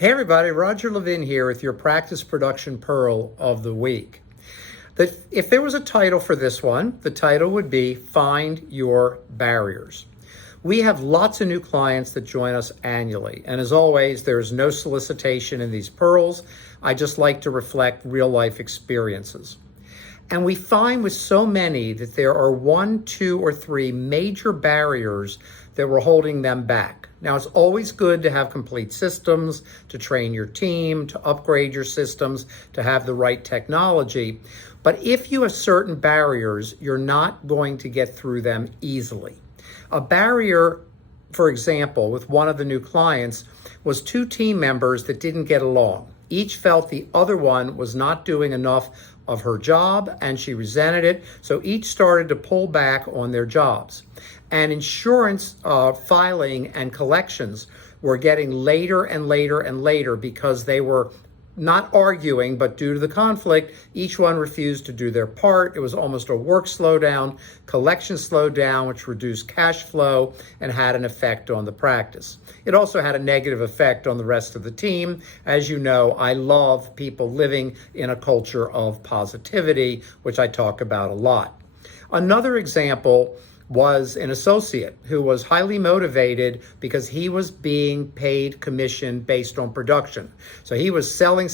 Hey everybody, Roger Levin here with your Practice Production Pearl of the Week. If there was a title for this one, the title would be Find Your Barriers. We have lots of new clients that join us annually, and as always, there's no solicitation in these pearls. I just like to reflect real life experiences. And we find with so many that there are 1, 2, or 3 major barriers that were holding them back. Now, it's always good to have complete systems, to train your team, to upgrade your systems, to have the right technology. But if you have certain barriers, you're not going to get through them easily. A barrier, for example, with one of the new clients was 2 team members that didn't get along. Each felt the other one was not doing enough of her job and she resented it. So each started to pull back on their jobs. And insurance filing and collections were getting later and later and later because they were not arguing, but due to the conflict, each one refused to do their part. It was almost a work slowdown, collection slowed down, which reduced cash flow and had an effect on the practice. It also had a negative effect on the rest of the team. As you know, I love people living in a culture of positivity, which I talk about a lot. Another example was an associate who was highly motivated because he was being paid commission based on production. So he was selling,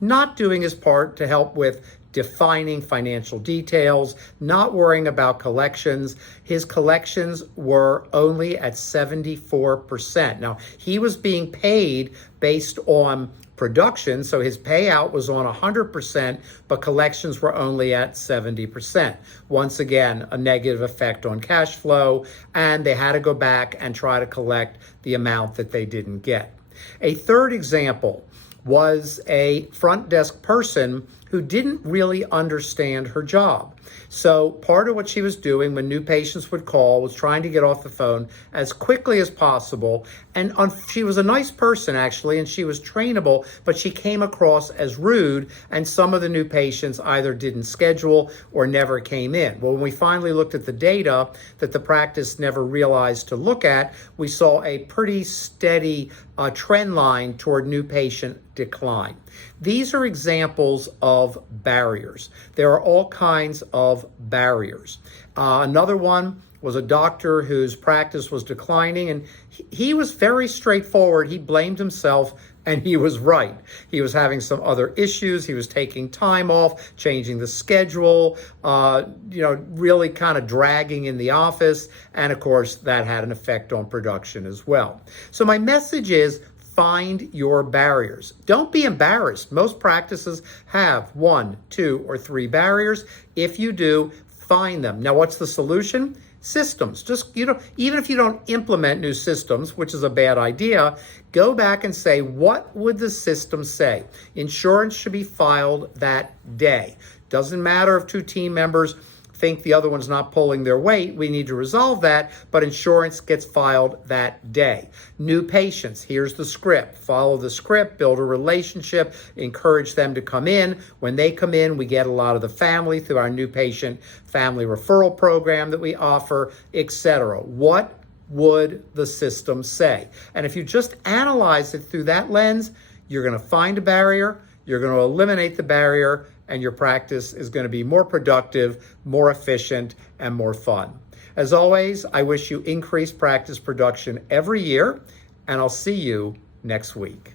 not doing his part to help with defining financial details, not worrying about collections. His collections were only at 74%. Now, he was being paid based on production, so his payout was on 100%, but collections were only at 70%. Once again, a negative effect on cash flow, and they had to go back and try to collect the amount that they didn't get. A third example was a front desk person who didn't really understand her job. So part of what she was doing when new patients would call was trying to get off the phone as quickly as possible. And she was a nice person, actually, and she was trainable, but she came across as rude, and some of the new patients either didn't schedule or never came in. Well, when we finally looked at the data that the practice never realized to look at, we saw a pretty steady trend line toward new patient decline. These are examples of barriers. There are all kinds of barriers. Another one was a doctor whose practice was declining, and he was very straightforward. He blamed himself, and he was right. He was having some other issues. He was taking time off, changing the schedule, really kind of dragging in the office. And of course, that had an effect on production as well. So my message is, find your barriers. Don't be embarrassed. Most practices have 1, 2, or 3 barriers. If you do, find them. Now, what's the solution? Systems. Just, even if you don't implement new systems, which is a bad idea, go back and say, what would the system say? Insurance should be filed that day. Doesn't matter if 2 team members think the other one's not pulling their weight. We need to resolve that, but insurance gets filed that day. New patients, here's the script. Follow the script, build a relationship, encourage them to come in. When they come in, we get a lot of the family through our new patient family referral program that we offer, etc. What would the system say? And if you just analyze it through that lens, you're going to find a barrier, you're going to eliminate the barrier, and your practice is going to be more productive, more efficient, and more fun. As always, I wish you increased practice production every year, and I'll see you next week.